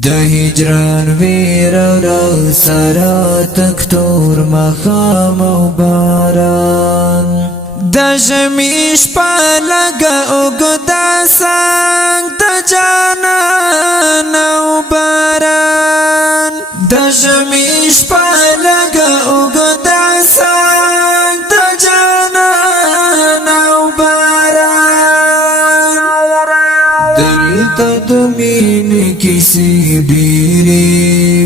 د هجران ویرا را سرا تکتور مخام او باران د ژمی شپه لګه اوږده څنګ د جانان او باران د ژمی شپه لګه اوږده څنګ د جانان او باران دلته د مینې کیسې ډېرې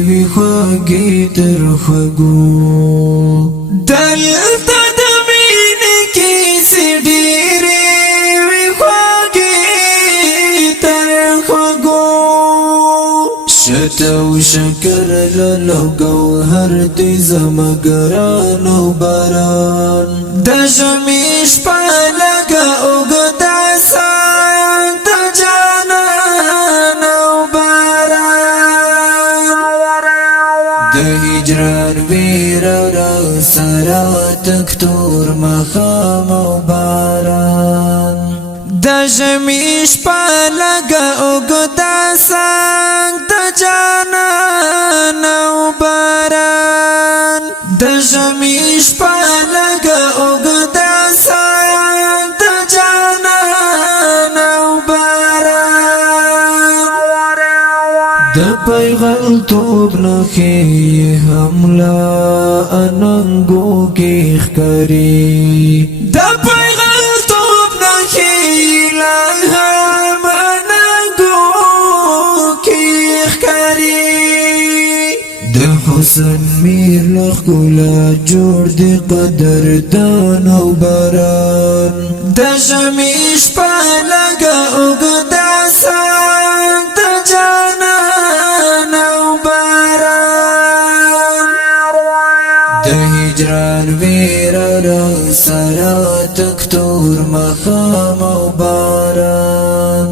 وي خوږې تر خوږو دلته د مینې کیسې ډېرې وي خوږې تر خوږو شته او شکر له ګوهر دې زما ګران او باران د ژمي شپه لګه اوږده د هجران ویرا را سرا تکتور مخام او باران د ژمی شپه لګه اوږده څنګ د جانان او باران د ژمی شپه لګه اوږده څنګ د جانان او باران د پیغل توب نخی حمله اننګو کې ښکاري د پیغل توب نخی هم اننګو کې ښکاري د حسن میر لخلا جوړ دی قدردان او باران د ژمي شپه لګه اوږده څنګ د جانان او باران د هجران ویرا را سرا تکتور مخام او باران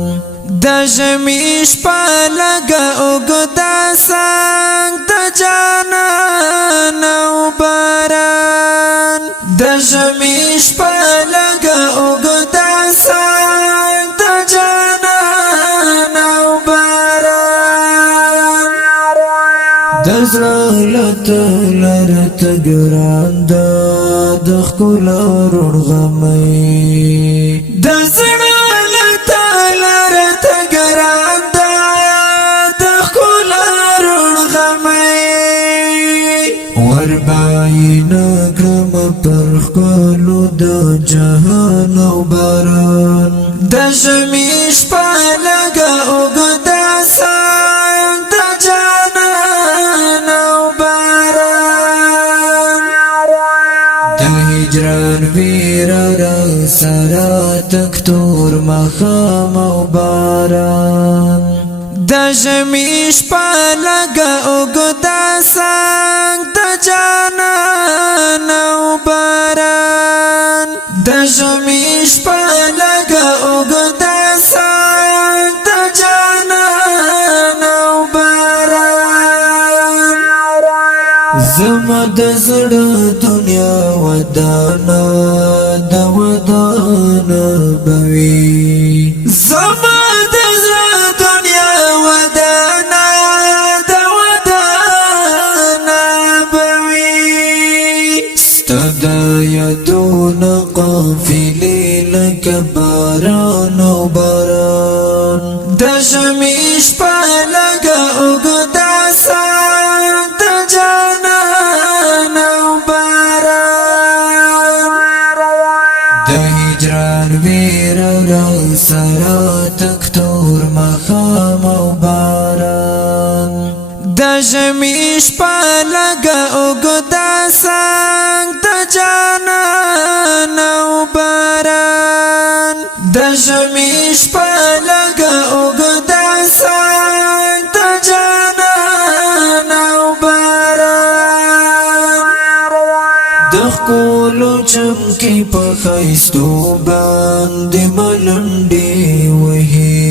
د ژمي شپه لګه اوږده څنګ د جانان او باران د ژمي شپه لګه اوږده څنګ د جانان او باران د زړه لته ګران د ښکلا روڼ غمی د زړه لته ګران د ښکلا روڼ غمی ورباین کړم پر ښکلو د جهان او باران د ژمي شپه لګه اوږده څنګ د جانان او باران د هجران ویرا را سرا تکتور مخام او باران د ژمي شپه لګه اوږده څنګ د جانان او باران د ژمي شپه لګه اوږده څنګ د جانان او باران زما د زړه دنیا ودانه د ودانه بوي زما د زړه دنیا ودانه د ودانه بوي ستاد یادونه قافلې لکه باران او باران د ژمي شپه لګه اوږده څنګ د جانان او باران د هجران ویرا را سرا تکتور مخام او باران د ژمي شپه لګه اوږده څنګ د جانان او باران د ژمي شپه لګه اوږده څنګ د جانان او باران د ښکلو چمکې په ښایستو باندې ملنډې وهي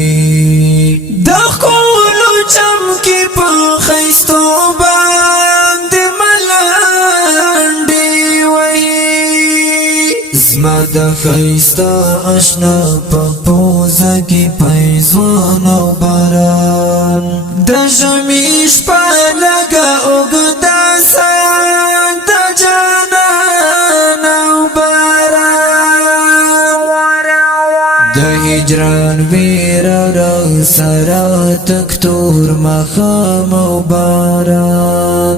د ښکلو چمکې په ښایستو باندې ملنډې وهي زما د ښایسته اشنا په پوزه کې پیزوان او باران د ژمي شپه لږه اوږده سنګ د جانان او باران د هجران ویره را سره تک تور ماښام او باران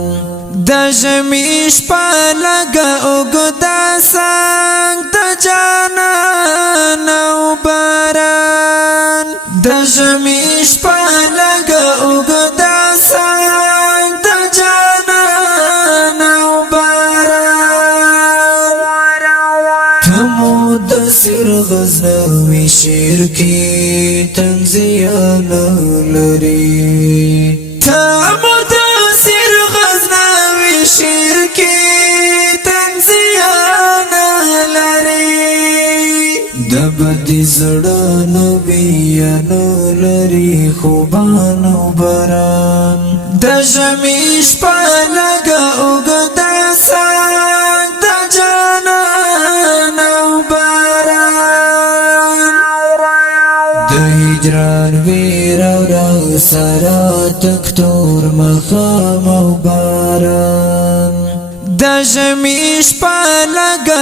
د ژمي شپه لږه اوږده سنګ د جانان او باران د ژمي شپه لږه اوږده سنګ د جانان او باران ته مو د سر غزنوي شعر کې طنزیانه لري ته مو د سر غزنوي شعر کې طنزیانه لري د بدې زړه نبیانه لري خوبان او باران د ژمي شپه لږه اوږده سنګ د جانان او باران د هجران ویره را سره تک تور ماښام او باران د ژمي شپه لږه